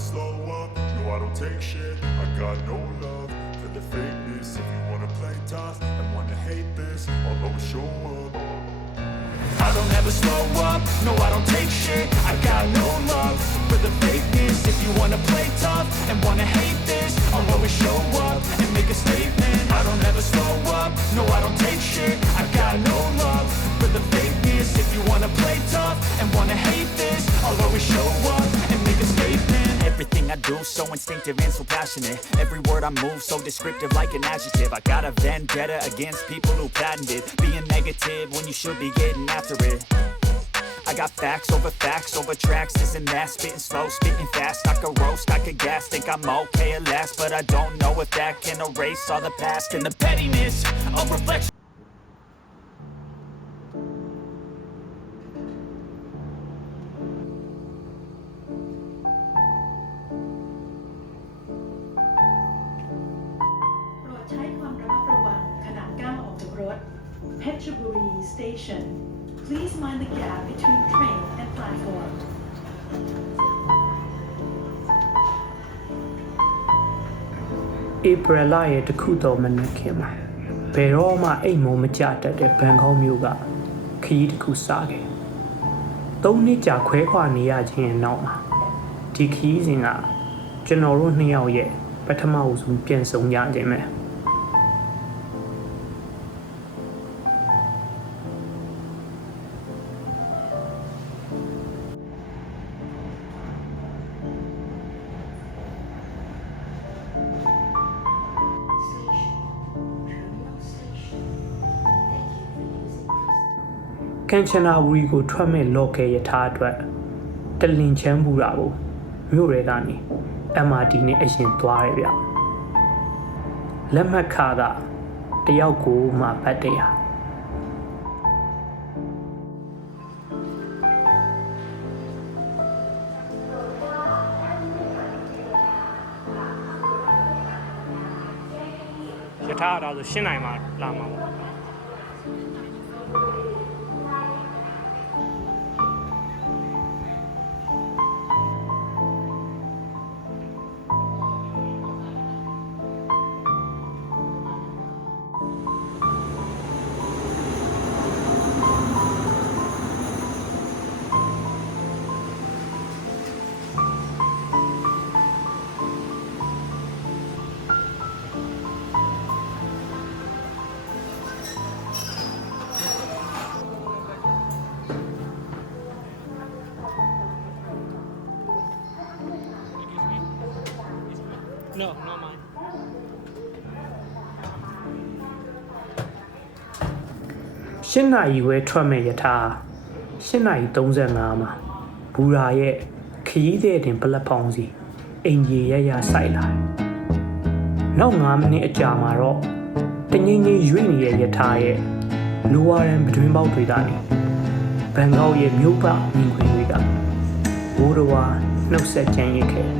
slow up, no I don't take shit. I got no love for the fakeness. If you wanna play tough and wanna hate this, I'll always show up. I don't ever slow up, no I don't take shit. I got no love for the fakeness. If you wanna play tough and wanna hate this, I'll always show up and make a statement. I don't ever slow up, no I don't take shit. I got no love for the fakeness. If you wanna play tough and wanna hate this, I'll always show up and make a statement. Everything I do so instinctive and so passionate. Every word I move so descriptive like an adjective. I got a vendetta against people who patented being negative when you should be getting after it. I got facts over tracks, this and that. Spitting slow, spitting fast. I could roast, I could gas. Think I'm okay at last, but I don't know if that can erase all the past and the pettiness of reflection. โปรดใช้ความระมัดระวังขณะก้าวออกจากรถ Petroburi Station. Please mind the gap between train and platform. ဧပြီလရဲ့တခုတော်မနက်ခင်မှာဘယ်တော့မှအိမ်မမကြတတ်တဲ့ဘန်ကောက်မြို့ကခရီးတစ်ခုစခဲ့၃နှစ်ကြာခွဲခွာနေရခြင်းရဲ့နောက်မှာဒီခရီးစဉ်ကကျွန်တော်တို့နှစ်ယောက်ရဲ့ပထမအဆုံးပြန်ဆုံကြခြင်းပဲ ကန်ချနာဝူရီကိုထွက်မဲ့လော့ကဲရထားအတွက်တလင်ချမ်းပူတာကိုမြို့ရဲကနေ MRT နဲ့အရင်သွားရဗျလက်မှတ်ခါကတယောက်ကိုမှဘတ်တရားရထားတော့ဆိုရှင်းနိုင်မှာလာမှာပေါ့ No, not mine. ရှင်းနာရီဝဲထွက်မဲ့ရထား8နာရီ35မှာဘူရာရဲ့ခရီးသည်တင်ပလက်ဖောင်းစီအင်ဂျီရရဆိုင်လာနောက်9မိနစ်အကြာမှာတော့တငိမ့်ငိမ့်ရွေ့နေတဲ့ရထားရဲ့လိုဝါရန်ပတွင်းပေါက်တွေကနေဘန်ကောက်ရဲ့မြို့ပမြင်ကွင်းတွေကဘိုးတော်ဝါနှုတ်ဆက်ကြမ်းရစ်ခဲ့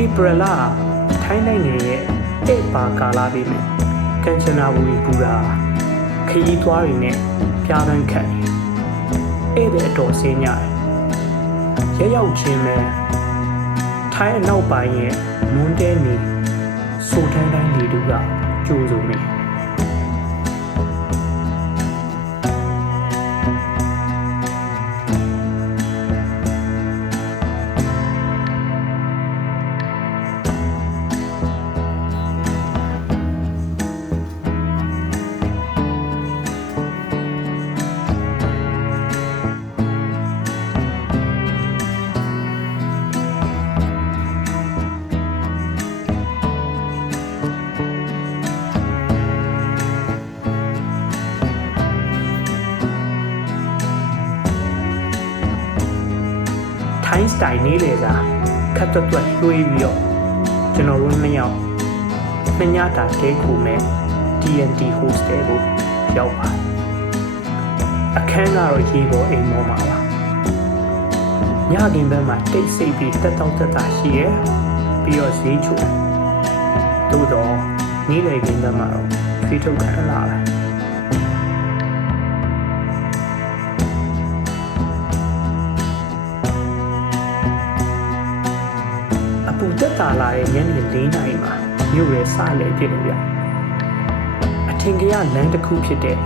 ဧပြီလထိုင်းနိုင်ငံရဲ့ဧပါကာလာပြည်မှာကန်ချနာဝူရီဘူရာခရီးသွားတွေနဲ့ပြားပန်းခတ်ဧည့်သည်အတော်ဆင်းကြတယ်ရောက်ချင်းပဲထိုင်းအနောက်ပိုင်းရဲ့မွန်းတဲနေစိုးတိုင်းတိုင်းလေတူကကြိုးစုံနေ ိုင်းစတိုင်နေလေသာခတ်တွတ်လွှေးပြီးတော့ကျွန်တော်တို့နှစ်ယောက်နှစ်ညတာတဲခုမဲ့ TNT hostel ကိုရောက်ပါအခန်းကတော့ရေပေါ်အိမ်ပေါ်မှာပါညကင်ဘက်မှာတိတ်ဆိတ်ပြီးတက်တောက်တက်တာရှိရဲ့ပြီးတော့ဈေးချိုသို့တော့နေ့လည်ခင်းဘက်မှာတော့ထွေးထုတ်ခံလာတယ်အပူတက်တာလာတဲ့ညနေ4 နာရီမှာမြို့ရဲစလဲဖြစ်တယ်ဗျအထင်ကရလမ်းတစ်ခုဖြစ်တဲ့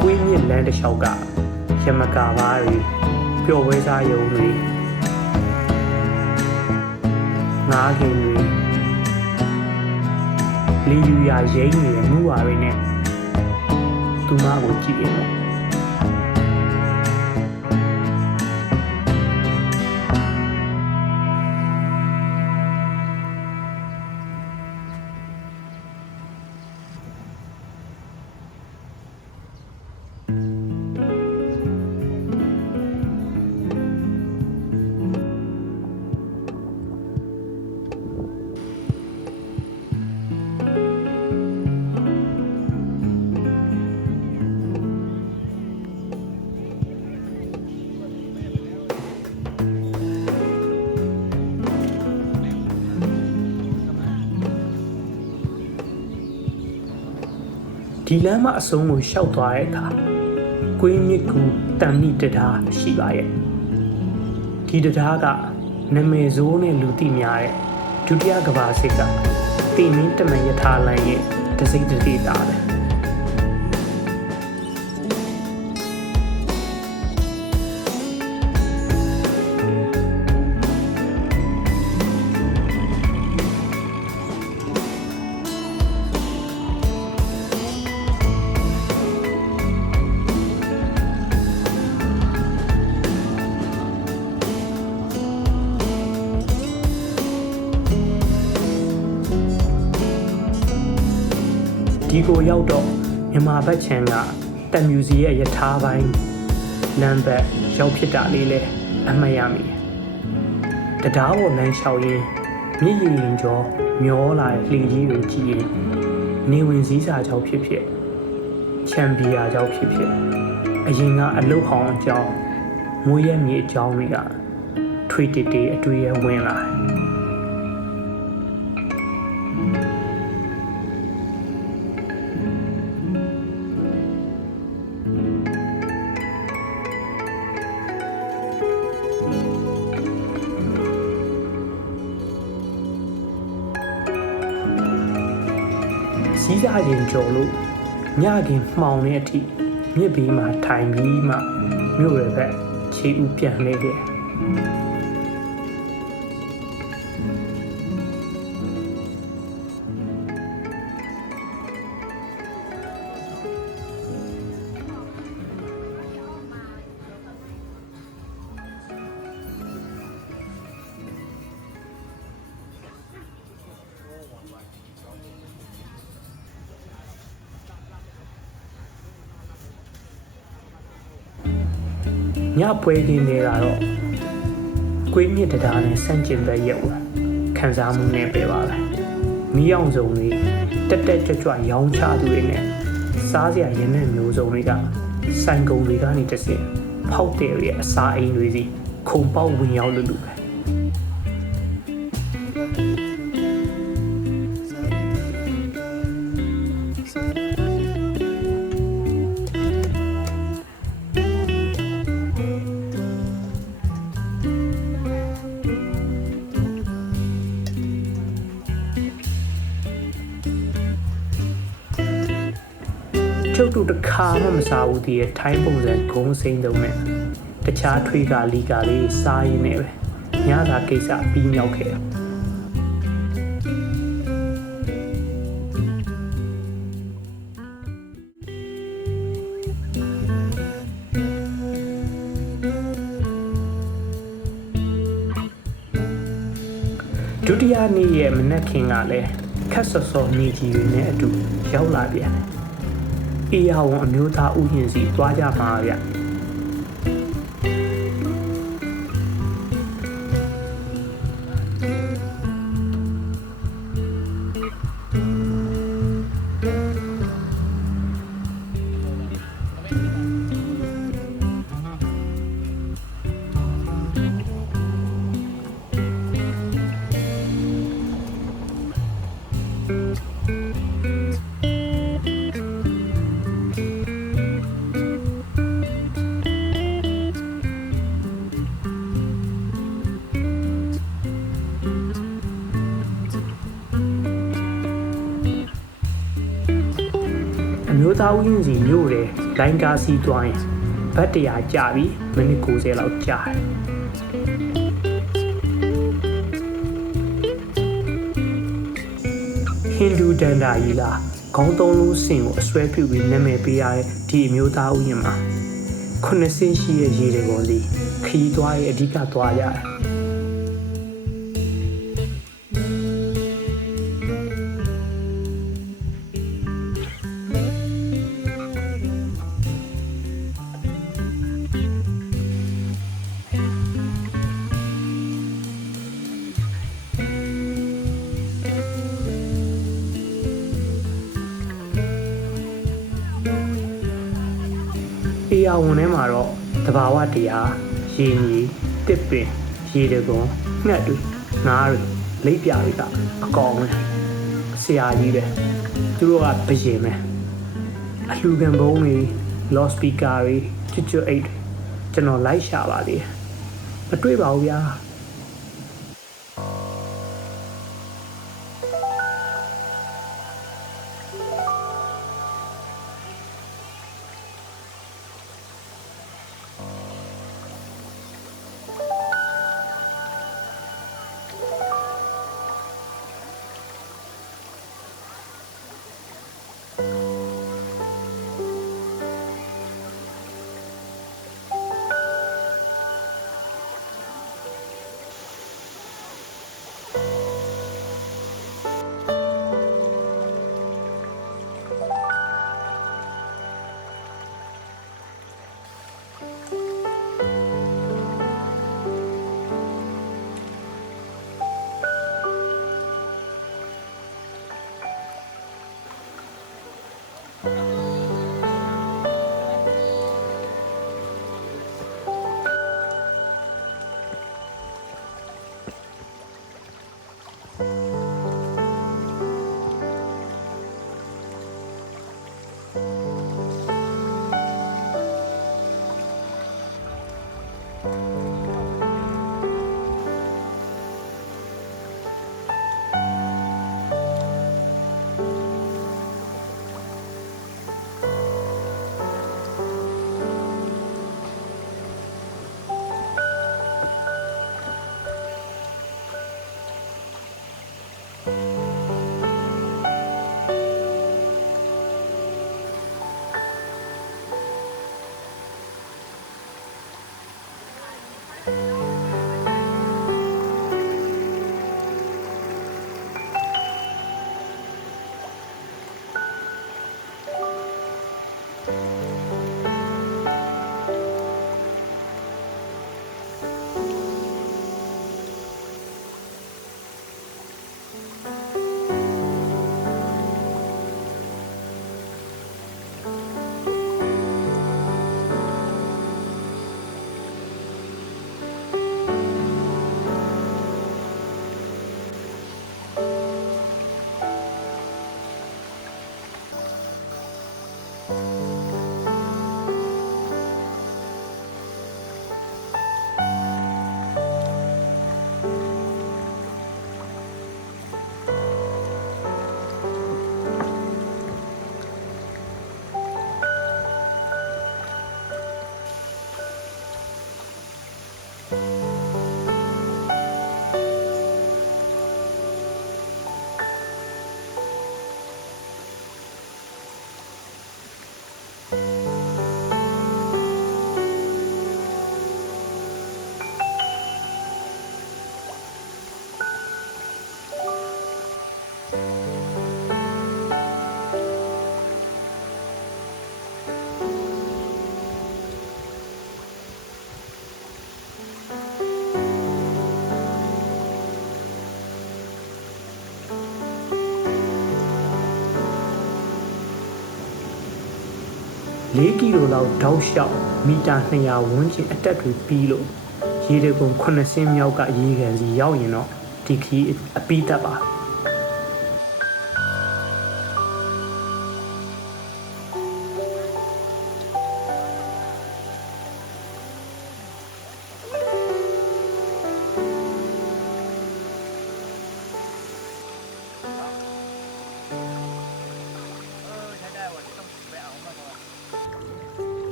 ကွေးမြင့်လမ်းတစ်လျှောက်ကရမကာဘားတွေပျော်ပွဲစားရုံတွေငါးကင်တွေလီယူယာရိမ့်တွေမှုပါတွေနဲ့သူမကိုကြည့်ရင်ဒီလမ်းမအဆုံးကိုရှောက်သွားတဲ့အခါကွေးမြစ်ကူတန်မိတရားရှိပါရဲ့ဒီတရားကနမေဇိုးနဲ့လူသိများတဲ့ဒုတိယကမ္ဘာစစ်ကတိမင်းတမန်ယထာလန်ရဲ့တစိမ့်တတိတာပဲဒီကိုရောက်တော့မြန်မာဘက်ခြမ်းကတက်မြူစီရဲ့ယထာပိုင်းလမ်းဘက်ရောက်ဖြစ်တာလေးလဲအမှတ်ရမိတယ်တရားပေါ်လမ်းလျှောက်ရင်းမြည်ရင်ကျော်မျောလာတဲ့လှေကြီးကိုကြည့်ရင်နေဝင်စည်းစာကြောင့်ဖြစ်ဖြစ်ချန်ပီယာကြောင့်ဖြစ်ဖြစ်အရင်ကအလုတ်ဟောင်းအကြောင်းမွေးရမြေအကြောင်းတွေကထွေတေအတွေ့ရဝင်လာတယ်စီးစားရင်ကြော်လို့ညခင်မှောင်တဲ့အထိမြစ်ဘေးမှာထိုင်ပြီးမှမြို့ရဲ့ဘက်ခြေဥပြန်နေတယ်ညပွဲကင်းနေကတော့ကွေးမြင့်တရားနဲ့ဆန့်ကျင်ဘက်ရုပ်ခံစားမှုနဲ့ပဲပါပဲမီးအောင်စုံတွေတက်တက်ကြွကြွရောင်းချသူတွေနဲ့စားစရာရင်းနဲ့မျိုးစုံတွေကဆိုင်ကုံတွေကနေတစ်စင်ဖောက်တယ်ရဲ့အစာအိမ်တွေစီခုံပေါက်ဝင်ရောက်လို့ပဲကျုပ်တို့တစ်ခါမှမစားဘူးဒီရဲ့ထိုင်းပုံစံဂုံးစိမ့်တုံးနဲ့တခြားထွေးကလီကလေးစားရင်းနဲ့ပဲညသာကိစ္စပြီးမြောက်ခဲ့ဒုတိယနေ့ရဲ့မနက်ခင်းကလည်းခက်ဆော့ဆော့နေကြီးတွေနဲ့အတူရောက်လာပြန်တယ်အေးရဝန်အမျိုးသားဥယျာဉ်စီသွားကြပါဗျ မျိုးသားဥယျာဉ်စီမြို့တယ်လိုင်းကားစီးသွားရင်ဘတ်100ကြာပြီမိနစ်90လောက်ကြာတယ်ဟိန္ဒူဒန္တာကြီးလားခေါင်းသုံးလုံးစင်ကိုအစွဲပြုပြီးနာမည်ပေးရတဲ့ဒီအမျိုးသားဥယျာဉ်မှာ9ဆင်းရှိရဲ့ရေတွေပေါ်စီခီးသွားရဲ့အဓိကသွားရတယ်အေယာဝန်ထဲမှာတော့တဘာဝတရားရေမြေတစ်ပင်ရေတကုံငှက်တွေငါးတွေလိပ်ပြတွေကအကောင်ပဲဆရာကြီးပဲသူတို့ကဘယင်ပဲအလှူခံဘုံတွေ loud speaker တွေကျွတ်အိတ်တွေကျွန်တော်လိုက်ရှာပါသေးတယ်မတွေ့ပါဘူးဗျာ4 ကီလိုလောက်တောက်လျှောက်မီတာ200ဝန်းကျင်အတက်တွေပြီးလို့ရေတကုံ9ဆင်းမြောက်ကရေကန်စီရောက်ရင်တော့ဒီခီးအပီးတက်ပါ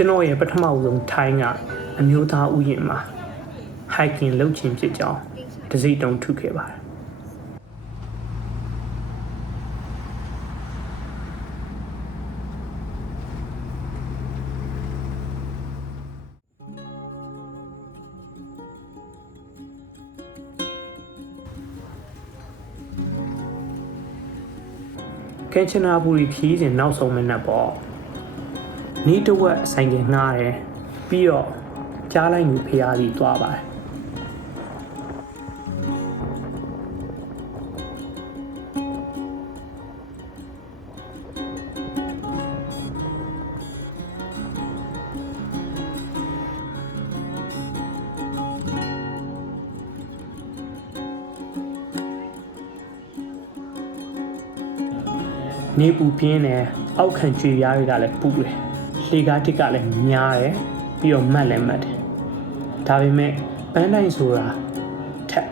ကျွန်တော်ရဲ့ပထမဦးဆုံးထိုင်းကအမျိုးသားဥယျာဉ်မှာ hiking လုပ်ခြင်းဖြစ်ကြောင်းတစိတုံထုခဲ့ပါတယ်ကင်ချနာဘူရီခီးစဉ်နောက်ဆုံးမိနစ်ပေါ့နီးတဝက်ဆိုင်ကငှားတယ်ပြီးတော့ကြားလိုက်ယူဖျားပြီးသွားပါတယ်နေပူပြင်းတယ်အောက်ခံကြွေရားတွေကလည်းပူတယ်လှေကားတစ်ကလည်းများတယ်ပြီးတော့မတ်လည်းမတ်တယ်ဒါပေမဲ့ပန်းတိုင်းဆိုတာထက်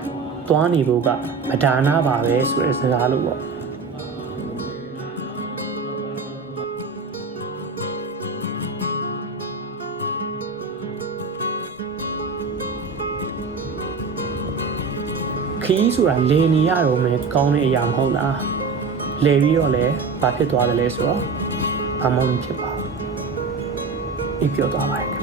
သွားနေဖို့ကဗဒါနာပါပဲဆိုတဲ့စကားလို့ပေါ့ခီးဆိုတာလေနေရတော့မယ်ကောင်းတဲ့အရာမဟုတ်လားလဲပြီးတော့လည်းဘာဖြစ်သွားတယ်လဲဆိုတော့ဘာမှမဖြစ်ပါဘူး။အိပ်ပျော်သွားပါတယ်